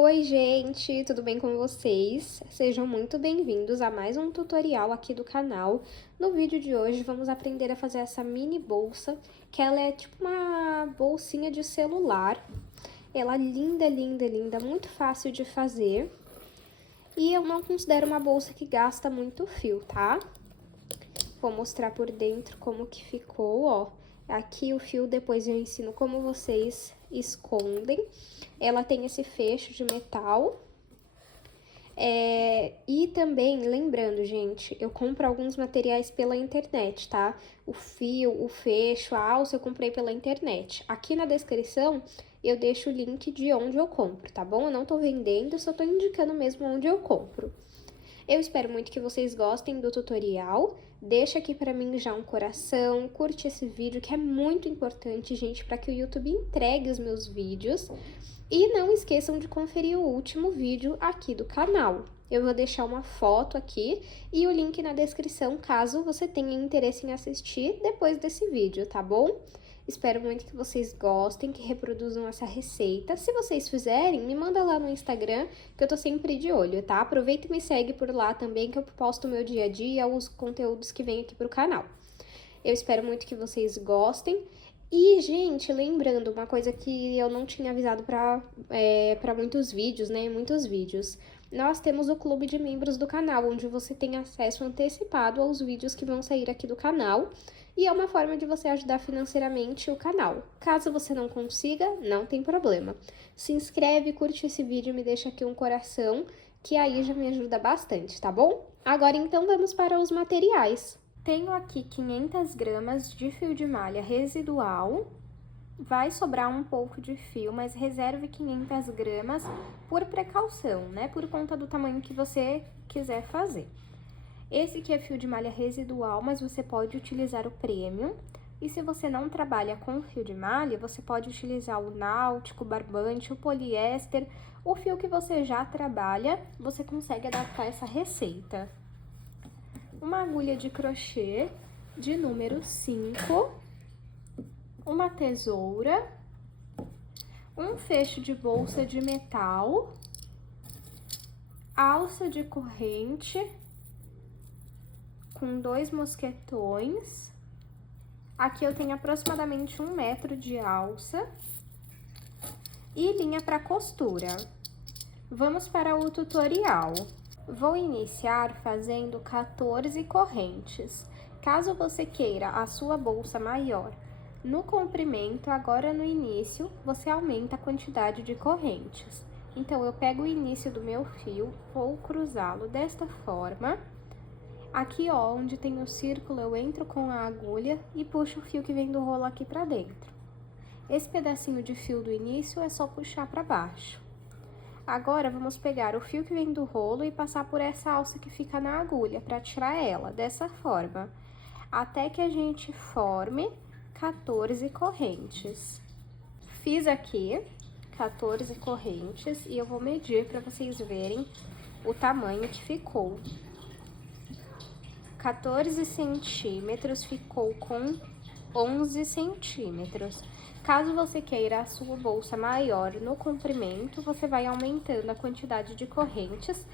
Oi, gente, tudo bem com vocês? Sejam muito bem-vindos a mais um tutorial aqui do canal. No vídeo de hoje vamos aprender a fazer essa mini bolsa, que ela é tipo uma bolsinha de celular. Ela é linda, linda, linda, muito fácil de fazer. E eu não considero uma bolsa que gasta muito fio, tá? Vou mostrar por dentro como que ficou, ó. Aqui o fio, depois eu ensino como vocês escondem. Ela tem esse fecho de metal. E também, lembrando, gente, eu compro alguns materiais pela internet, tá? O fio, o fecho, a alça eu comprei pela internet. Aqui na descrição eu deixo o link de onde eu compro, tá bom? Eu não tô vendendo, só tô indicando mesmo onde eu compro. Eu espero muito que vocês gostem do tutorial. Deixa aqui pra mim já um coração, curte esse vídeo que é muito importante, gente, para que o YouTube entregue os meus vídeos. E não esqueçam de conferir o último vídeo aqui do canal. Eu vou deixar uma foto aqui e o link na descrição, caso você tenha interesse em assistir depois desse vídeo, tá bom? Espero muito que vocês gostem, que reproduzam essa receita. Se vocês fizerem, me manda lá no Instagram, que eu tô sempre de olho, tá? Aproveita e me segue por lá também, que eu posto o meu dia a dia, os conteúdos que vêm aqui pro canal. Eu espero muito que vocês gostem. E, gente, lembrando, uma coisa que eu não tinha avisado pra muitos vídeos, né? Muitos vídeos. Nós temos o clube de membros do canal, onde você tem acesso antecipado aos vídeos que vão sair aqui do canal. E é uma forma de você ajudar financeiramente o canal. Caso você não consiga, não tem problema. Se inscreve, curte esse vídeo e me deixa aqui um coração, que aí já me ajuda bastante, tá bom? Agora, então, vamos para os materiais. Tenho aqui 500 gramas de fio de malha residual. Vai sobrar um pouco de fio, mas reserve 500 gramas por precaução, né? Por conta do tamanho que você quiser fazer. Esse aqui é fio de malha residual, mas você pode utilizar o premium. E se você não trabalha com fio de malha, você pode utilizar o náutico, o barbante, o poliéster. O fio que você já trabalha, você consegue adaptar essa receita. Uma agulha de crochê de número 5, uma tesoura, um fecho de bolsa de metal, alça de corrente com 2 mosquetões. Aqui eu tenho aproximadamente 1 metro de alça e linha para costura. Vamos para o tutorial. Vou iniciar fazendo 14 correntes. Caso você queira a sua bolsa maior no comprimento, agora no início, você aumenta a quantidade de correntes. Então, eu pego o início do meu fio, vou cruzá-lo desta forma. Aqui, ó, onde tem o círculo, eu entro com a agulha e puxo o fio que vem do rolo aqui pra dentro. Esse pedacinho de fio do início é só puxar pra baixo. Agora, vamos pegar o fio que vem do rolo e passar por essa alça que fica na agulha, para tirar ela, dessa forma, até que a gente forme 14 correntes. Fiz aqui 14 correntes e eu vou medir para vocês verem o tamanho que ficou. 14 centímetros ficou com 11 centímetros. Caso você queira a sua bolsa maior no comprimento, você vai aumentando a quantidade de correntes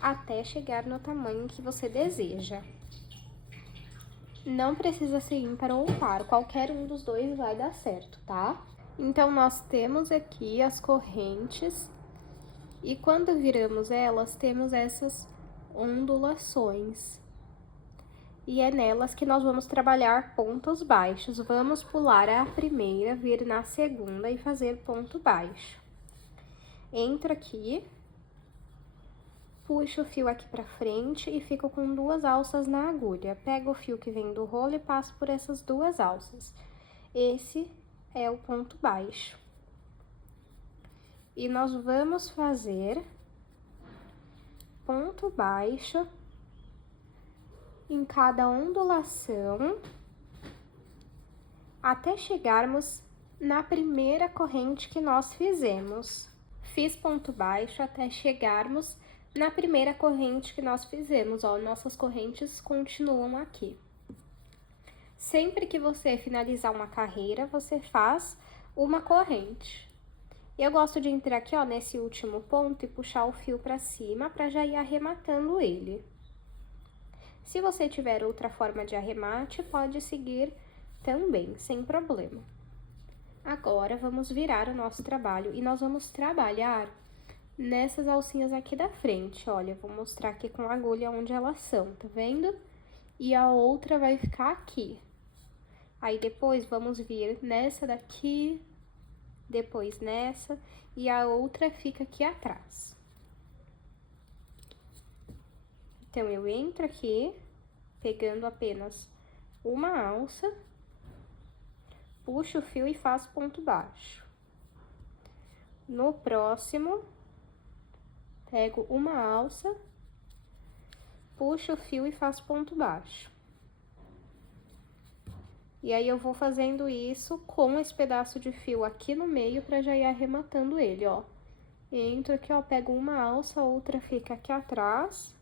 até chegar no tamanho que você deseja. Não precisa ser ímpar ou par, qualquer um dos dois vai dar certo, tá? Então, nós temos aqui as correntes e quando viramos elas, temos essas ondulações. E é nelas que nós vamos trabalhar pontos baixos. Vamos pular a primeira, vir na segunda e fazer ponto baixo. Entro aqui, puxo o fio aqui pra frente e fico com 2 alças na agulha. Pego o fio que vem do rolo e passo por essas 2 alças. Esse é o ponto baixo. E nós vamos fazer ponto baixo em cada ondulação, até chegarmos na primeira corrente que nós fizemos. Fiz ponto baixo até chegarmos na primeira corrente que nós fizemos, ó, nossas correntes continuam aqui. Sempre que você finalizar uma carreira, você faz uma corrente. Eu gosto de entrar aqui, ó, nesse último ponto e puxar o fio pra cima pra já ir arrematando ele. Se você tiver outra forma de arremate, pode seguir também, sem problema. Agora, vamos virar o nosso trabalho e nós vamos trabalhar nessas alcinhas aqui da frente. Olha, vou mostrar aqui com a agulha onde elas são, tá vendo? E a outra vai ficar aqui. Aí, depois, vamos vir nessa daqui, depois nessa, e a outra fica aqui atrás. Então, eu entro aqui, pegando apenas uma alça, puxo o fio e faço ponto baixo. No próximo, pego uma alça, puxo o fio e faço ponto baixo. E aí, eu vou fazendo isso com esse pedaço de fio aqui no meio pra já ir arrematando ele, ó. Entro aqui, ó, pego uma alça, outra fica aqui atrás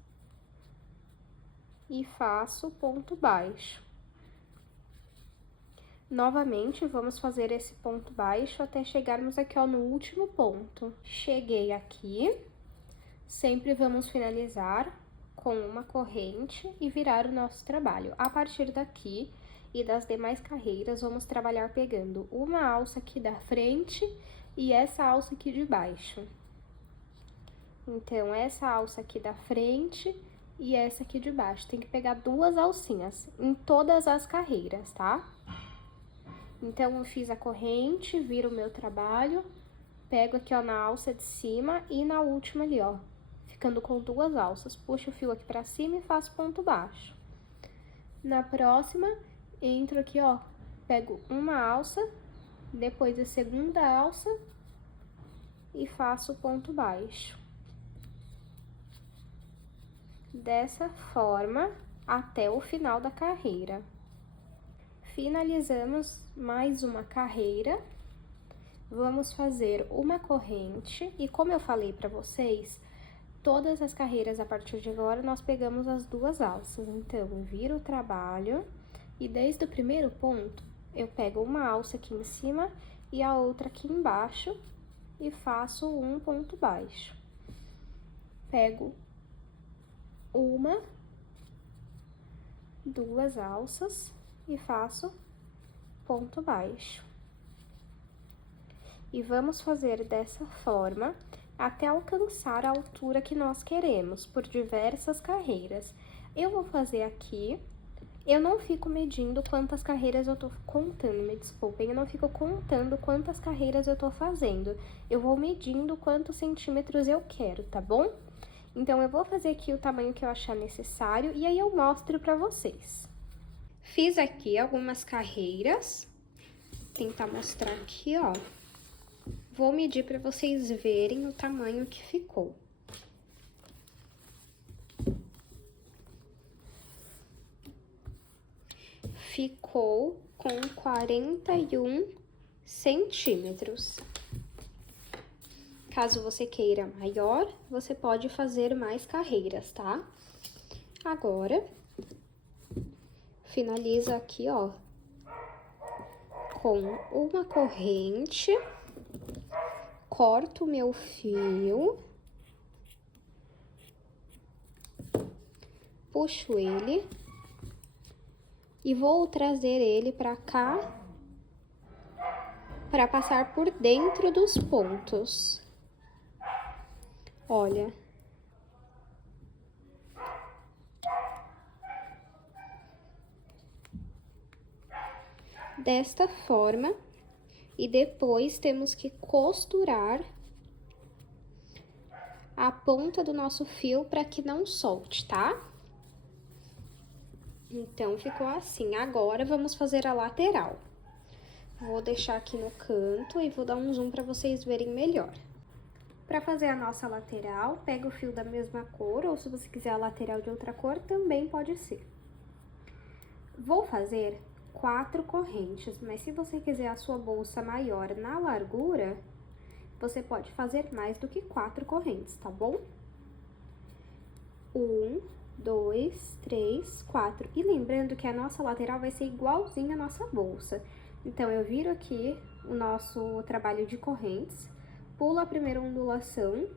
e faço ponto baixo. Novamente, vamos fazer esse ponto baixo até chegarmos aqui, ó, no último ponto. Cheguei aqui, sempre vamos finalizar com uma corrente e virar o nosso trabalho. A partir daqui e das demais carreiras, vamos trabalhar pegando uma alça aqui da frente e essa alça aqui de baixo. Então, essa alça aqui da frente e essa aqui de baixo. Tem que pegar duas alcinhas em todas as carreiras, tá? Então, eu fiz a corrente, viro o meu trabalho, pego aqui, ó, na alça de cima e na última ali, ó, ficando com duas alças. Puxo o fio aqui pra cima e faço ponto baixo. Na próxima, entro aqui, ó, pego uma alça, depois a segunda alça e faço ponto baixo. Dessa forma, até o final da carreira. Finalizamos mais uma carreira, vamos fazer uma corrente, e como eu falei pra vocês, todas as carreiras a partir de agora nós pegamos as duas alças. Então, eu viro o trabalho e desde o primeiro ponto eu pego uma alça aqui em cima e a outra aqui embaixo e faço um ponto baixo. Pego uma, duas alças e faço ponto baixo. E vamos fazer dessa forma até alcançar a altura que nós queremos, por diversas carreiras. Eu vou fazer aqui, eu não fico medindo quantas carreiras eu tô contando, me desculpem, eu não fico contando quantas carreiras eu tô fazendo. Eu vou medindo quantos centímetros eu quero, tá bom? Então, eu vou fazer aqui o tamanho que eu achar necessário e aí eu mostro pra vocês. Fiz aqui algumas carreiras, vou tentar mostrar aqui, ó. Vou medir para vocês verem o tamanho que ficou. Ficou com 41 centímetros. Caso você queira maior, você pode fazer mais carreiras, tá? Agora, finaliza aqui, ó, com uma corrente, corto o meu fio, puxo ele e vou trazer ele pra cá para passar por dentro dos pontos. Olha. Desta forma, e depois temos que costurar a ponta do nosso fio para que não solte, tá? Então, ficou assim. Agora, vamos fazer a lateral. Vou deixar aqui no canto e vou dar um zoom para vocês verem melhor. Para fazer a nossa lateral, pega o fio da mesma cor, ou se você quiser a lateral de outra cor, também pode ser. Vou fazer 4 correntes, mas se você quiser a sua bolsa maior na largura, você pode fazer mais do que 4 correntes, tá bom? 1, 2, 3, 4. E lembrando que a nossa lateral vai ser igualzinha à nossa bolsa. Então, eu viro aqui o nosso trabalho de correntes, Pulo a primeira ondulação,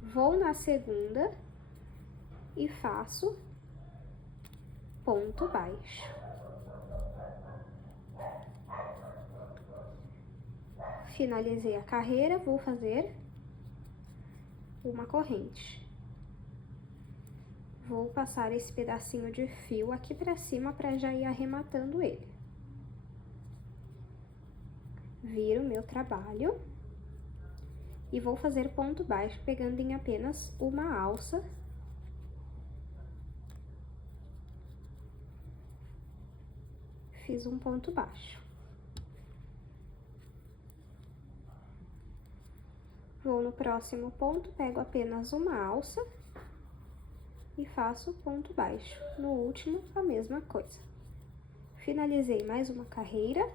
vou na segunda e faço ponto baixo. Finalizei a carreira, vou fazer uma corrente. Vou passar esse pedacinho de fio aqui pra cima pra já ir arrematando ele. Viro meu trabalho e vou fazer ponto baixo pegando em apenas uma alça. Fiz um ponto baixo. Vou no próximo ponto, pego apenas uma alça e faço ponto baixo. No último, a mesma coisa. Finalizei mais uma carreira,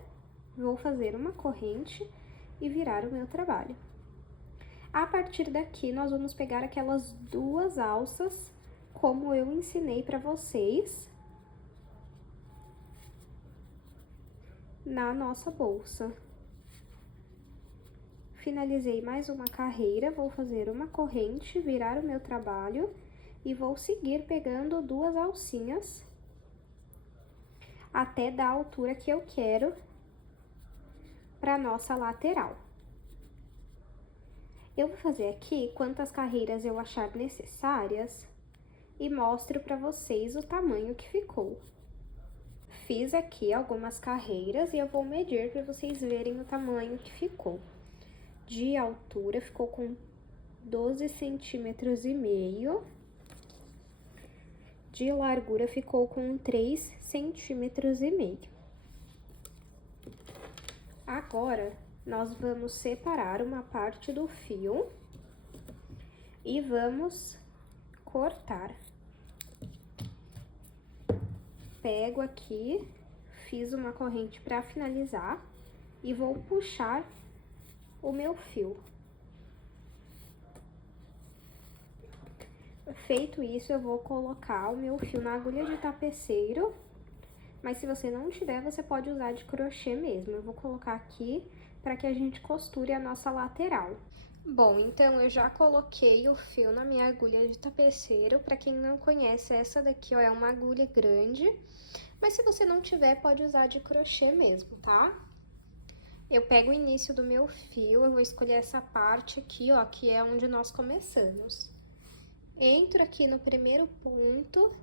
vou fazer uma corrente e virar o meu trabalho. A partir daqui, nós vamos pegar aquelas duas alças, como eu ensinei para vocês na nossa bolsa. Finalizei mais uma carreira, vou fazer uma corrente, virar o meu trabalho e vou seguir pegando duas alcinhas até dar a altura que eu quero para nossa lateral. Eu vou fazer aqui quantas carreiras eu achar necessárias e mostro para vocês o tamanho que ficou. Fiz aqui algumas carreiras e eu vou medir para vocês verem o tamanho que ficou. De altura, ficou com 12 centímetros e meio. De largura, ficou com 3 centímetros e meio. Agora, nós vamos separar uma parte do fio e vamos cortar. Pego aqui, fiz uma corrente para finalizar e vou puxar o meu fio. Feito isso, eu vou colocar o meu fio na agulha de tapeceiro, mas se você não tiver, você pode usar de crochê mesmo. Eu vou colocar aqui para que a gente costure a nossa lateral. Bom, então eu já coloquei o fio na minha agulha de tapeceiro. Para quem não conhece, essa daqui, ó, é uma agulha grande, mas se você não tiver, pode usar de crochê mesmo, tá? Eu pego o início do meu fio, eu vou escolher essa parte aqui, ó, que é onde nós começamos. Entro aqui no primeiro ponto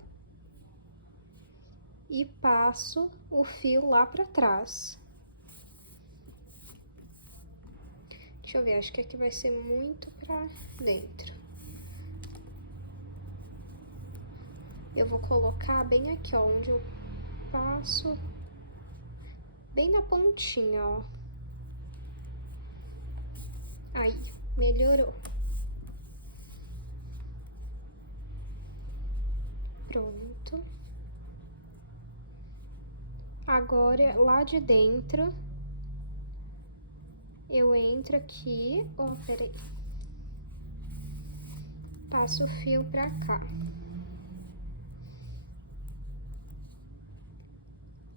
e passo o fio lá pra trás. Deixa eu ver, acho que aqui vai ser muito pra dentro. Eu vou colocar bem aqui, ó, onde eu passo, bem na pontinha, ó. Aí, melhorou. Pronto. Agora, lá de dentro, eu entro aqui, ó, peraí. Passo o fio pra cá.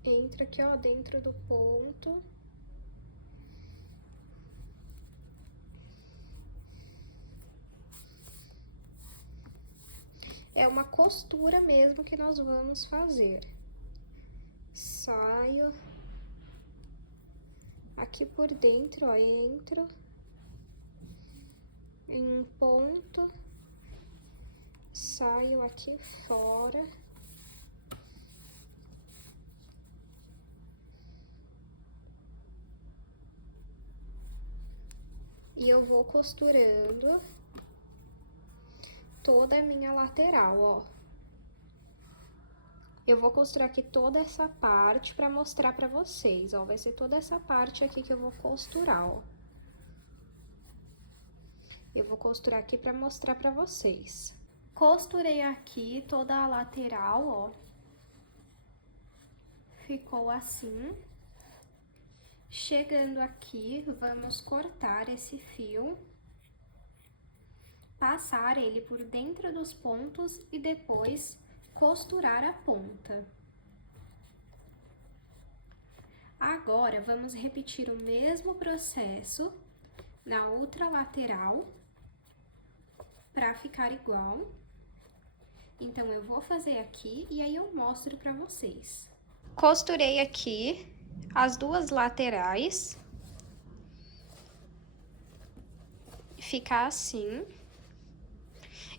Entro aqui, ó, dentro do ponto. É uma costura mesmo que nós vamos fazer. Saio aqui por dentro, ó, entro em um ponto, saio aqui fora. E eu vou costurando toda a minha lateral, ó. Eu vou costurar aqui toda essa parte pra mostrar pra vocês, ó. Vai ser toda essa parte aqui que eu vou costurar, ó. Eu vou costurar aqui pra mostrar pra vocês. Costurei aqui toda a lateral, ó. Ficou assim. Chegando aqui, vamos cortar esse fio, passar ele por dentro dos pontos e depois costurar a ponta. Agora, vamos repetir o mesmo processo na outra lateral pra ficar igual. Então, eu vou fazer aqui e aí eu mostro pra vocês. Costurei aqui as duas laterais. Ficar assim.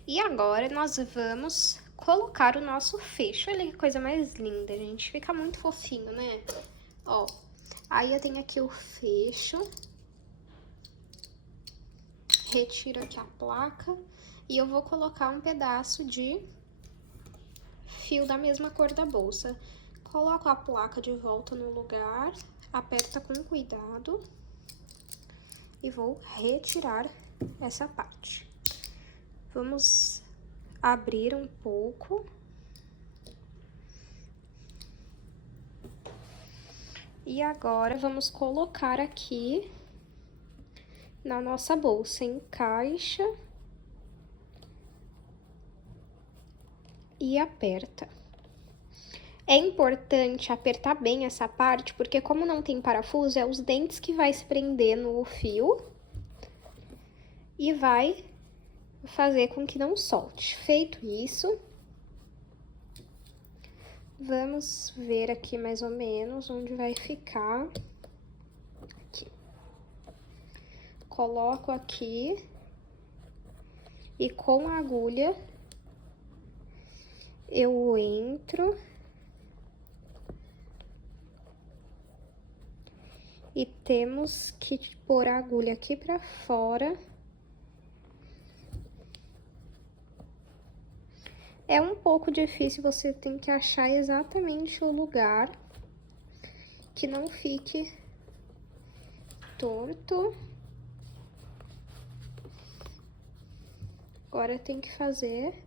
E agora, nós vamos colocar o nosso fecho. Olha que coisa mais linda, gente. Fica muito fofinho, né? Ó, aí eu tenho aqui o fecho. Retiro aqui a placa. E eu vou colocar um pedaço de fio da mesma cor da bolsa. Coloco a placa de volta no lugar. Aperta com cuidado. E vou retirar essa parte. Vamos abrir um pouco. E agora, vamos colocar aqui na nossa bolsa. Encaixa. E aperta. É importante apertar bem essa parte, porque como não tem parafuso, é os dentes que vai se prender no fio. E vai fazer com que não solte. Feito isso, vamos ver aqui mais ou menos onde vai ficar. Aqui. Coloco aqui e com a agulha eu entro e temos que pôr a agulha aqui pra fora. É um pouco difícil, você tem que achar exatamente o lugar que não fique torto. Agora tem que fazer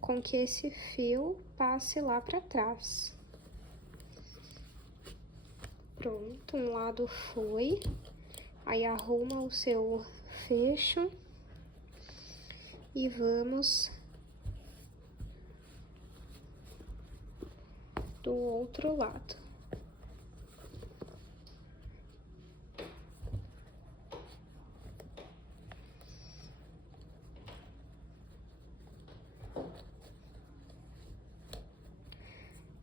com que esse fio passe lá pra trás. Pronto, um lado foi. Aí arruma o seu fecho. E vamos do outro lado.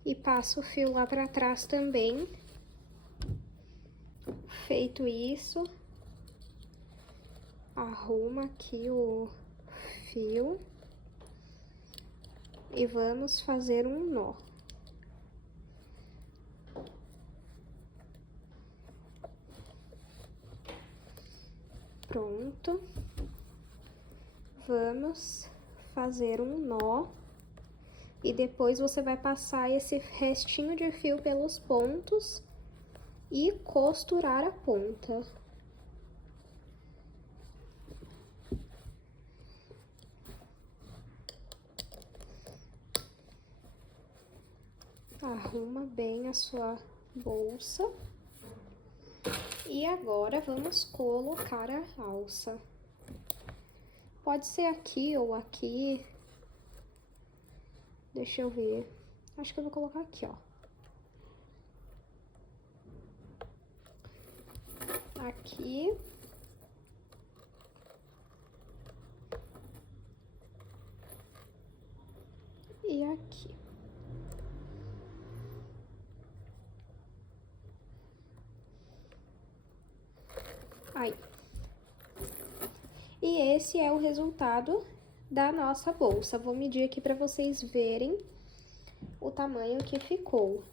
E passo o fio lá pra trás também. Feito isso, arruma aqui o fio e vamos fazer um nó. Pronto. Vamos fazer um nó e depois você vai passar esse restinho de fio pelos pontos e costurar a ponta. Arruma bem a sua bolsa. E agora vamos colocar a alça. Pode ser aqui ou aqui. Deixa eu ver. Acho que eu vou colocar aqui, ó. Aqui. E aqui. Aí. E esse é o resultado da nossa bolsa. Vou medir aqui para vocês verem o tamanho que ficou.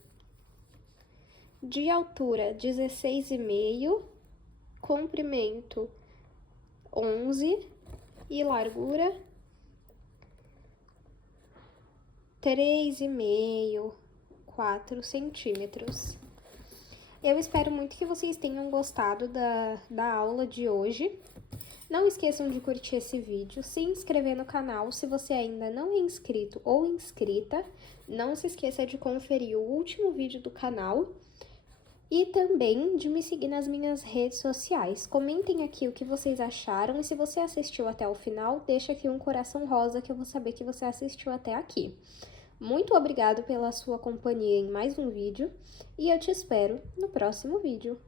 De altura, 16,5, comprimento, 11 e largura, 3,5, 4 centímetros. Eu espero muito que vocês tenham gostado da aula de hoje. Não esqueçam de curtir esse vídeo, se inscrever no canal se você ainda não é inscrito ou inscrita. Não se esqueça de conferir o último vídeo do canal e também de me seguir nas minhas redes sociais. Comentem aqui o que vocês acharam e se você assistiu até o final, deixa aqui um coração rosa que eu vou saber que você assistiu até aqui. Muito obrigado pela sua companhia em mais um vídeo e eu te espero no próximo vídeo.